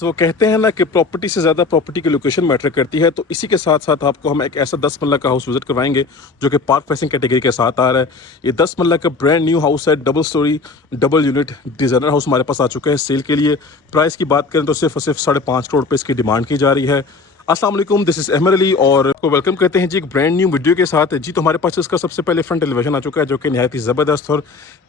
Viewers, वो कहते हैं ना कि प्रॉपर्टी से ज़्यादा प्रॉपर्टी की लोकेशन मैटर करती है। तो इसी के साथ साथ आपको हम एक ऐसा 10 मरला का हाउस विजिट करवाएंगे जो कि पार्क फेसिंग कैटेगरी के साथ आ रहा है। ये 10 मरला का ब्रांड न्यू हाउस है, double storey double unit designer house हमारे पास आ चुका है सेल के लिए। प्राइस की बात करें तो सिर्फ और सिर्फ 5.5 करोड़ रुपये इसकी डिमांड की जा रही है। अस्सलाम वालेकुम, दिस इज़ अहमद अली और आपको वेलकम कहते हैं जी एक ब्रांड न्यू वीडियो के साथ। जी तो हमारे पास इसका सबसे पहले फ्रंट एलिवेशन आ चुका है जो कि नहायत ही ज़बरदस्त और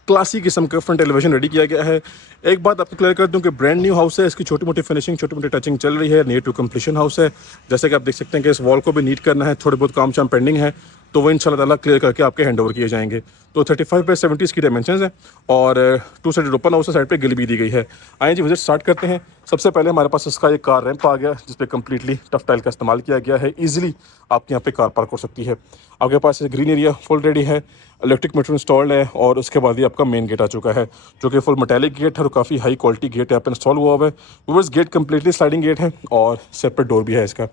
क्लासी किस्म का फ्रंट एलिवेशन रेडी किया गया है। एक बात आपको क्लियर कर दूं कि ब्रांड न्यू हाउस है, इसकी छोटी मोटी फिनिशिंग छोटी मोटी टचिंग चल रही है, नियर टू कंप्लीशन हाउस है। जैसे कि आप देख सकते हैं कि इस वॉल को भी नीट करना है, थोड़े बहुत काम शाम पेंडिंग है, तो वो इंशाल्लाह ताला क्लियर करके आपके हैंड ओवर किए जाएंगे। तो 35/70 इसकी डायमेंशन है और 2 साइड ओपन हाउस है, साइड पे गिल भी दी गई है। आइए जी विजिट स्टार्ट करते हैं। सबसे पहले हमारे पास इसका एक कार रैंप आ गया जिस पे कम्प्लीटली टफ टाइल का इस्तेमाल किया गया है। ईजिली आपके यहाँ पे कार पार्क हो सकती है। आपके पास ग्रीन एरिया फुल रेडी है, इलेक्ट्रिक मीटर इंस्टॉल्ड है और उसके बाद ही आपका मेन गेट आ चुका है जो कि फुल मेटालिक गेट है और काफ़ी हाई क्वालिटी गेट यहाँ पे इंस्टॉल हुआ है। Viewers, gate completely sliding gate है और सेपरेट डोर भी है इसका।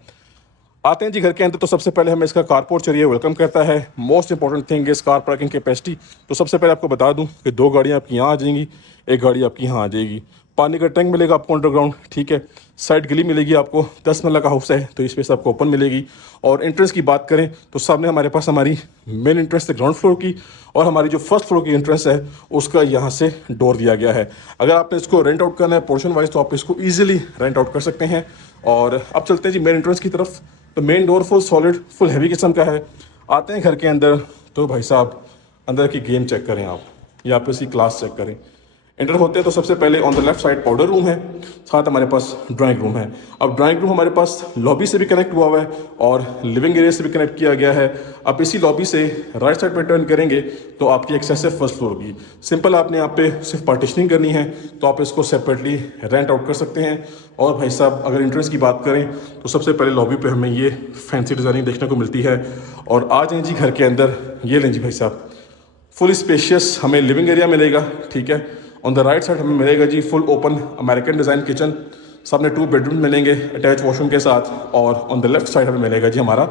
आते हैं जी घर के अंदर। तो सबसे पहले हमें इसका कारपोर्ट चलिए वेलकम करता है। मोस्ट इंपॉर्टेंट थिंग इस कार पार्किंग कैपेसिटी। तो सबसे पहले आपको बता दूं कि 2 गाड़ियां आपकी यहाँ आ जाएंगी, एक गाड़ी आपकी यहाँ आ जाएगी। पानी का टैंक मिलेगा आपको अंडरग्राउंड, ठीक है। साइड गली मिलेगी आपको, 10 मरला का हाउस है तो स्पेस आपको ओपन मिलेगी। और एंट्रेंस की बात करें तो सामने हमारे पास हमारी मेन एंट्रेंस है ग्राउंड फ्लोर की और हमारी जो फर्स्ट फ्लोर की एंट्रेंस है उसका यहाँ से डोर दिया गया है। अगर आपने इसको रेंट आउट करना है पोर्शन वाइज तो आप इसको ईजिली रेंट आउट कर सकते हैं। और अब चलते हैं जी मेन एंट्रेंस की तरफ। तो main door full solid full heavy किस्म का है। आते हैं घर के अंदर तो भाई साहब अंदर की गेम चेक करें आप, या आप इसकी क्लास चेक करें। एंटर होते हैं तो सबसे पहले on the left side powder room है, साथ हमारे पास ड्राइंग रूम है। अब ड्राइंग रूम हमारे पास लॉबी से भी कनेक्ट हुआ हुआ है और लिविंग एरिया से भी कनेक्ट किया गया है। अब इसी लॉबी से राइट साइड पर टर्न करेंगे तो आपकी एक्सेस है फर्स्ट फ्लोर की। सिंपल आपने यहाँ पे सिर्फ पार्टीशनिंग करनी है तो आप इसको सेपरेटली रेंट आउट कर सकते हैं। और भाई साहब अगर इंट्रेंस की बात करें तो सबसे पहले लॉबी पे हमें ये फैंसी डिज़ाइनिंग देखने को मिलती है। और आ जाएं जी घर के अंदर, ये लें जी भाई साहब फुल स्पेशियस हमें लिविंग एरिया मिलेगा, ठीक है। ऑन द राइट साइड हमें मिलेगा जी full open American design kitchen, सामने 2 बेडरूम मिलेंगे अटैच वॉशरूम के साथ। और ऑन द लेफ्ट साइड हमें मिलेगा जी हमारा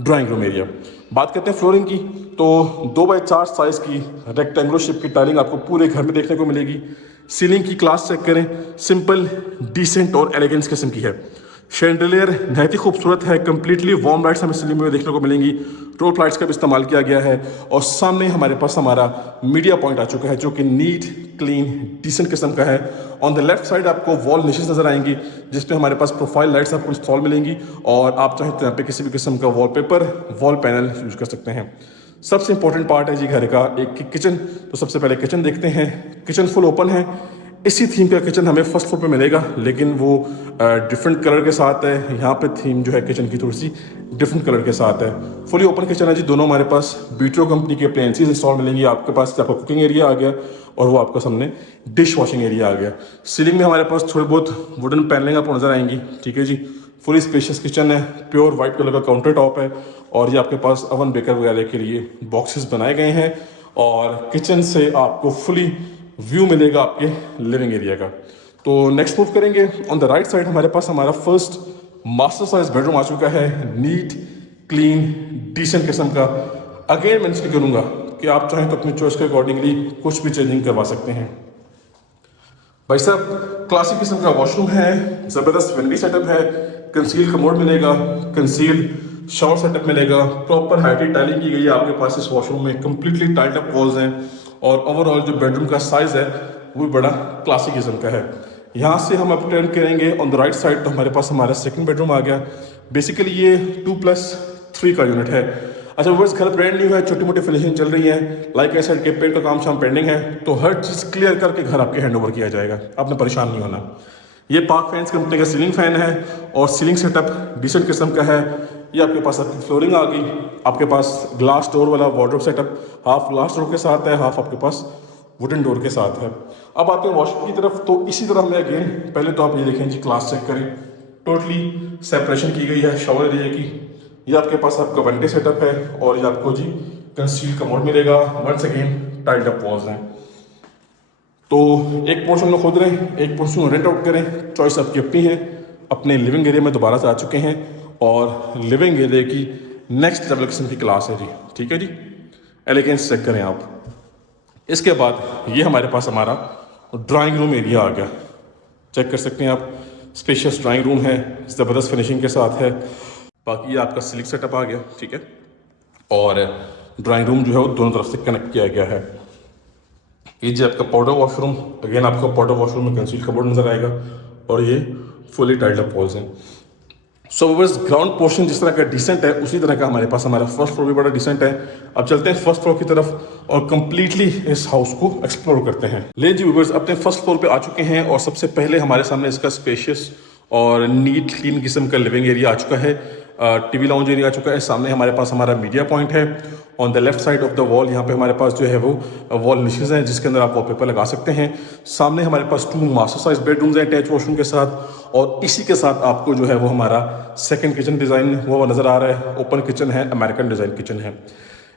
ड्राइंग रूम एरिया। बात करते हैं फ्लोरिंग की तो 2x4 साइज़ की रेक्टेंगुलर शेप की टाइलिंग आपको पूरे घर में देखने को मिलेगी। सीलिंग की क्लास चेक करें, सिंपल डिसेंट और एलिगेंस किस्म की है। शैंडलियर नहायत ही खूबसूरत है, कम्प्लीटली वार्म लाइट्स हमें सीलिंग में देखने को मिलेंगी। रोप लाइट्स का भी इस्तेमाल किया गया है। और सामने हमारे पास हमारा मीडिया पॉइंट आ चुका है जो कि नीट क्लीन डिसेंट किस्म का है। ऑन द लेफ्ट साइड आपको वॉल निशेस नजर आएंगी जिसमें हमारे पास प्रोफाइल लाइट्स आपको इंस्टॉल मिलेंगी और आप चाहें तो यहाँ पे किसी भी किस्म का वॉलपेपर वॉल पैनल यूज कर सकते हैं। सबसे इंपॉर्टेंट पार्ट है जी घर का एक किचन। तो सबसे पहले किचन देखते हैं। किचन फुल ओपन है। इसी थीम का किचन हमें फर्स्ट फ्लोर पे मिलेगा लेकिन वो डिफरेंट कलर के साथ है। यहाँ पे थीम जो है किचन की थोड़ी सी डिफरेंट कलर के साथ है। फुली ओपन किचन है जी। दोनों हमारे पास बीट्रो कंपनी के अप्लायंसेस इंस्टॉल मिलेंगी आपके पास। आपका कुकिंग एरिया आ गया और वो आपका सामने डिश वॉशिंग एरिया आ गया। सीलिंग में हमारे पास थोड़ी बहुत वुडन पैनलिंग आपको नजर आएंगी, ठीक है जी। फुली स्पेशियस किचन है, प्योर वाइट कलर का काउंटर टॉप है और ये आपके पास अवन बेकर वगैरह के लिए बॉक्सेस बनाए गए हैं। और किचन से आपको फुली व्यू मिलेगा आपके लिविंग एरिया का। तो नेक्स्ट मूव करेंगे। ऑन द राइट साइड हमारे पास हमारा फर्स्ट मास्टर साइज बेडरूम आ चुका है, नीट क्लीन डिसेंट किस्म का। अगेन मैं इसकी करूँगा कि आप चाहें तो अपनी चॉइस के अकॉर्डिंगली कुछ भी चेंजिंग करवा सकते हैं। भाई साहब क्लासिक किस्म का वॉशरूम है, ज़बरदस्त वेंडी सेटअप है, कंसील कमोड मिलेगा, कंसील शावर सेटअप मिलेगा, प्रॉपर हाइटेड टाइलिंग की गई है आपके पास इस वॉशरूम में, कम्प्लीटली टाइट अप वॉल्स हैं और ओवरऑल जो बेडरूम का साइज़ है वो भी बड़ा क्लासिक किस्म का है। यहाँ से हम अब टर्न करेंगे ऑन द राइट साइड तो हमारे पास हमारा सेकंड बेडरूम आ गया। बेसिकली ये 2+3 का यूनिट है। अच्छा बस घर ब्रांड न्यू है, छोटी मोटी फिनिशिंग चल रही है, लाइक ऐसा के पेड़ का काम शाम पेंडिंग है, तो हर चीज़ क्लियर करके घर आपके हैंड ओवर किया जाएगा, आपने परेशान नहीं होना। ये पार्क फैंस कंपनी का सीलिंग फैन है और सीलिंग सेटअप डिसेंट किस्म का है। ये आपके पास आपकी फ्लोरिंग आ गई, आपके पास ग्लास डोर वाला wardrobe setup half glass door के साथ है, हाफ आपके पास वुडन डोर के साथ है। अब आते हैं वॉशरूम की तरफ। तो इसी तरह हमें अगेन पहले तो आप ये देखें जी, क्लास चेक करें, टोटली सेपरेशन की गई है शावर एरिया की। ये आपके पास आपका वनडे सेटअप है और ये आपको जी कंसील कमोड मिलेगा। Once again tiled up walls हैं। तो एक पोर्शन में खुद रहें, एक पोर्शन रेंट आउट करें, चॉइस आपकी अपनी है। अपने लिविंग एरिया में दोबारा से आ चुके हैं और लिविंग एरिया की नेक्स्ट लेवल किस्म की क्लास है जी, ठीक है जी। एलिगेंस चेक करें आप। इसके बाद ये हमारे पास हमारा ड्राइंग रूम एरिया आ गया, चेक कर सकते हैं आप। स्पेशियस ड्राइंग रूम है, ज़बरदस्त फिनिशिंग के साथ है। बाकी ये आपका सिलिंग सेटअप आ गया, ठीक है। और ड्राइंग रूम जो है वो दोनों तरफ से कनेक्ट किया गया है। ये जी आपका पाउडर वॉशरूम, अगेन आपको पाउडर वॉशरूम में कंसील कबोर्ड नजर आएगा और ये फुली टाइल्ड अप वॉल्स हैं। सो बस ग्राउंड पोर्शन जिस तरह का डिसेंट है उसी तरह का हमारे पास हमारा फर्स्ट फ्लोर भी बड़ा डिसेंट है। अब चलते हैं फर्स्ट फ्लोर की तरफ और कंप्लीटली इस हाउस को एक्सप्लोर करते हैं। ले जी व्यूअर्स, अपने फर्स्ट फ्लोर पे आ चुके हैं और सबसे पहले हमारे सामने इसका स्पेशियस और नीट क्लीन किस्म का लिविंग एरिया आ चुका है। टीवी लाउंज एरिया आ चुका है। सामने हमारे पास हमारा मीडिया पॉइंट है। On the left side of the wall यहाँ पे हमारे पास जो है वो वॉल निशेज हैं जिसके अंदर आप वॉलपेपर लगा सकते हैं। सामने हमारे पास 2 मास्टर साइज बेडरूम्स हैं अटैच वॉशरूम के साथ, और इसी के साथ आपको जो है वो हमारा सेकंड किचन डिज़ाइन वो नज़र आ रहा है। ओपन किचन है, अमेरिकन डिज़ाइन किचन है।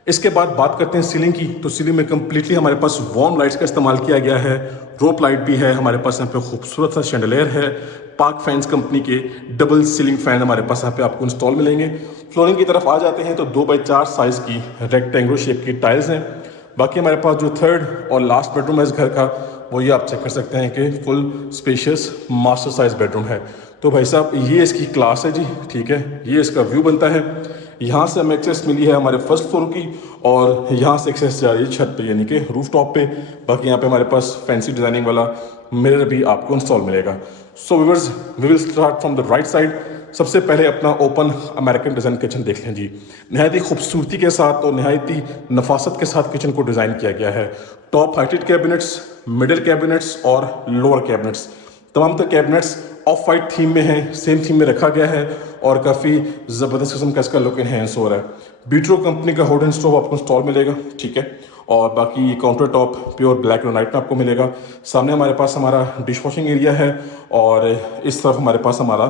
इसके बाद बात करते हैं सीलिंग की। तो सीलिंग में कम्प्लीटली हमारे पास वार्म लाइट्स का इस्तेमाल किया गया है। रोप लाइट भी है हमारे पास, यहाँ पे खूबसूरत सा शैंडलियर है। पार्क फैंस कंपनी के डबल सीलिंग फैन हमारे पास यहाँ पे आपको इंस्टॉल मिलेंगे। फ्लोरिंग की तरफ आ जाते हैं तो 2x4 साइज की रेक्टेंगुलर शेप की टाइल्स हैं। बाकी हमारे पास जो थर्ड और लास्ट बेडरूम है इस घर का, वो ये आप चेक कर सकते हैं कि full spacious master size bedroom है। तो भाई साहब ये इसकी क्लास है जी, ठीक है। ये इसका व्यू बनता है। यहाँ से हमें एक्सेस मिली है हमारे फर्स्ट फ्लोर की, और यहाँ से एक्सेस जा रही है छत पे, यानी कि रूफ टॉप पे। बाकी यहाँ पे हमारे पास फैंसी डिजाइनिंग वाला मिरर भी आपको इंस्टॉल मिलेगा। So viewers, we will start from the right side. सबसे पहले अपना ओपन अमेरिकन डिज़ाइन किचन देख लें जी। नहायत ही खूबसूरती के साथ और नहायत ही नफासत के साथ किचन को डिज़ाइन किया गया है। Top heighted cabinets, middle cabinets और लोअर कैबिनेट्स, तमाम तर कैबिनेट्स ऑफ वाइट थीम में है, सेम थीम में रखा गया है और काफ़ी ज़बरदस्त किस्म का इसका लुक एनहेंस हो रहा है। बीट्रो कंपनी का वुडन स्टोव आपको इंस्टॉल मिलेगा, ठीक है। और बाकी counter top pure black granite में आपको मिलेगा। सामने हमारे पास हमारा डिश वॉशिंग एरिया है और इस तरफ हमारे पास हमारा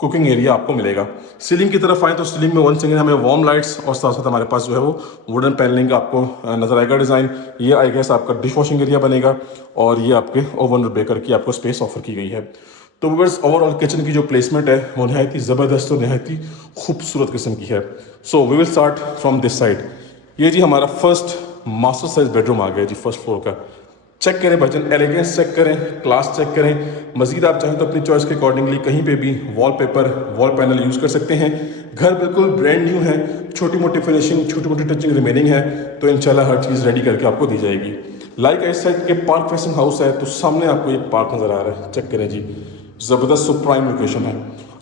कुकिंग एरिया आपको मिलेगा। सीलिंग की तरफ आए तो सीलिंग में वन सेकेंड हमें वार्म लाइट्स और साथ साथ हमारे पास जो है वो वुडन पैनलिंग का आपको नजर आएगा डिज़ाइन। ये आई गेस आपका डिश वॉशिंग एरिया बनेगा और ये आपके ओवन और बेकर की आपको स्पेस ऑफर की गई है। तो व्यूअर्स, ओवरऑल किचन की जो प्लेसमेंट है वो नहायत ही ज़बरदस्त और नहायत ही खूबसूरत किस्म की है। So we will start from this side. ये जी हमारा फर्स्ट मास्टर साइज बेडरूम आ गया जी फर्स्ट फ्लोर का। चेक करें भाईजान, एलिगेंस चेक करें, क्लास चेक करें। मजीद आप चाहें तो अपनी चॉइस के अकॉर्डिंगली कहीं पे भी वॉलपेपर, वॉल पैनल यूज़ कर सकते हैं। घर बिल्कुल ब्रांड न्यू है, छोटी मोटी फिनिशिंग, छोटी मोटी टचिंग रिमेनिंग है, तो इंशाल्लाह हर चीज़ रेडी करके आपको दी जाएगी। लाइक इस साइड के पार्क फेसिंग हाउस है तो सामने आपको एक पार्क नज़र आ रहा है, चेक करें जी, ज़बरदस्त प्राइम लोकेशन है।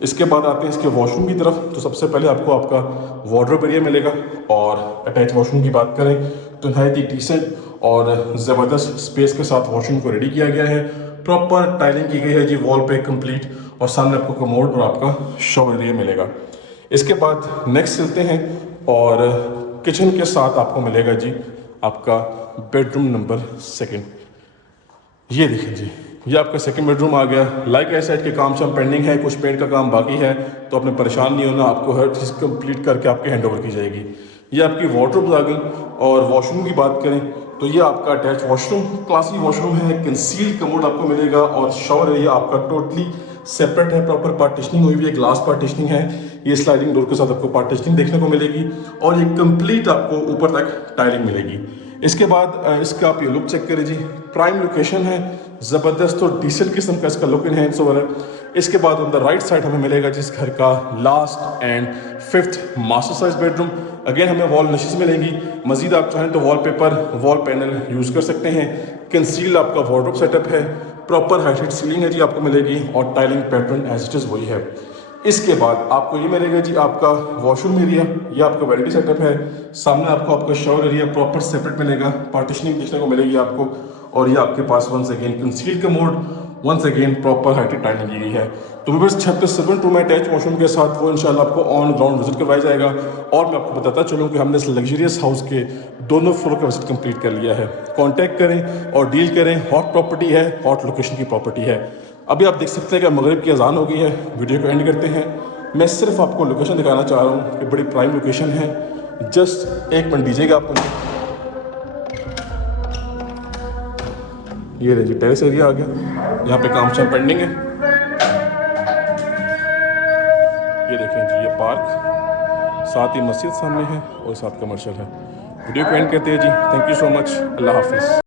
इसके बाद आते हैं इसके वॉशरूम की तरफ। तो सबसे पहले आपको आपका वार्डरोब एरिया मिलेगा और अटैच वॉशरूम की बात करें तो नहायत ही डिसेंट और ज़बरदस्त स्पेस के साथ वॉशरूम को रेडी किया गया है। प्रॉपर टाइलिंग की गई है जी वॉल पे कंप्लीट, और सामने आपको कमोड और आपका शॉवर एरिया मिलेगा। इसके बाद नेक्स्ट चलते हैं और किचन के साथ आपको मिलेगा जी आपका बेडरूम नंबर 2। ये देखें जी, ये आपका सेकंड बेडरूम आ गया। लाइक आई साइड के काम शाम पेंडिंग है, कुछ पेंट का काम बाकी है, तो आपने परेशान नहीं होना, आपको हर चीज़ कंप्लीट करके आपके हैंड ओवर की जाएगी। ये आपकी वार्डरोब्स आ गई। और वॉशरूम की बात करें तो ये आपका अटैच वॉशरूम, क्लासी वॉशरूम है, कंसील कमोड आपको मिलेगा और शावर एरिया आपका टोटली सेपरेट है, प्रॉपर पार्टीशनिंग हुई हुई है, ग्लास पार्टीशनिंग है। ये स्लाइडिंग डोर के साथ आपको पार्टीशनिंग देखने को मिलेगी और ये कंप्लीट आपको ऊपर तक टाइलिंग मिलेगी। इसके बाद इसका आप ये लुक चेक करें जी, प्राइम लोकेशन है, ज़बरदस्त और डिसेंट किस्म का इसका लुक इनहेंस हो रहा है। इसके बाद ऑन द राइट साइड हमें मिलेगा जिस घर का last and 5th master size bedroom. Again हमें वॉल नशीज मिलेंगी। मजीद आप चाहें तो वॉलपेपर, वॉल पैनल यूज़ कर सकते हैं। कंसील आपका वार्डरोब सेटअप है, प्रॉपर हाइटेड सीलिंग है जी आपको मिलेगी और tiling pattern as it is वही है। इसके बाद आपको ये मिलेगा जी आपका वॉशरूम एरिया, ये आपका वैनिटी सेटअप है। सामने आपको आपका शावर एरिया प्रॉपर सेपरेट मिलेगा, पार्टीशनिंग देखने को मिलेगी आपको, और ये आपके पास once again conceal commode, once again proper heighted tiling की गई है। तो बस छत पे 7 रूम अटैच वॉशरूम के साथ वो इंशाल्लाह आपको ऑन ग्राउंड विजिट करवाया जाएगा। और मैं आपको बताता चलूँ कि हमने इस लग्जरियस हाउस के दोनों फ्लोर का विजिट कंप्लीट कर लिया है। कॉन्टैक्ट करें और डील करें, हॉट प्रॉपर्टी है, हॉट लोकेशन की प्रॉपर्टी है। अभी आप देख सकते हैं कि मगरिब की अजान हो गई है। वीडियो को एंड करते हैं। मैं सिर्फ आपको लोकेशन दिखाना चाह रहा हूँ कि बड़ी प्राइम लोकेशन है। जस्ट एक मिनट दीजिएगा आप मुझे। ये रही जी टेरेस एरिया आ गया, यहाँ पे काम शाम पेंडिंग है। ये देखें जी, ये पार्क, साथ ही मस्जिद सामने है और साथ कमर्शियल है। वीडियो को एंड करते हैं जी। Thank you so much. अल्लाह हाफिज़।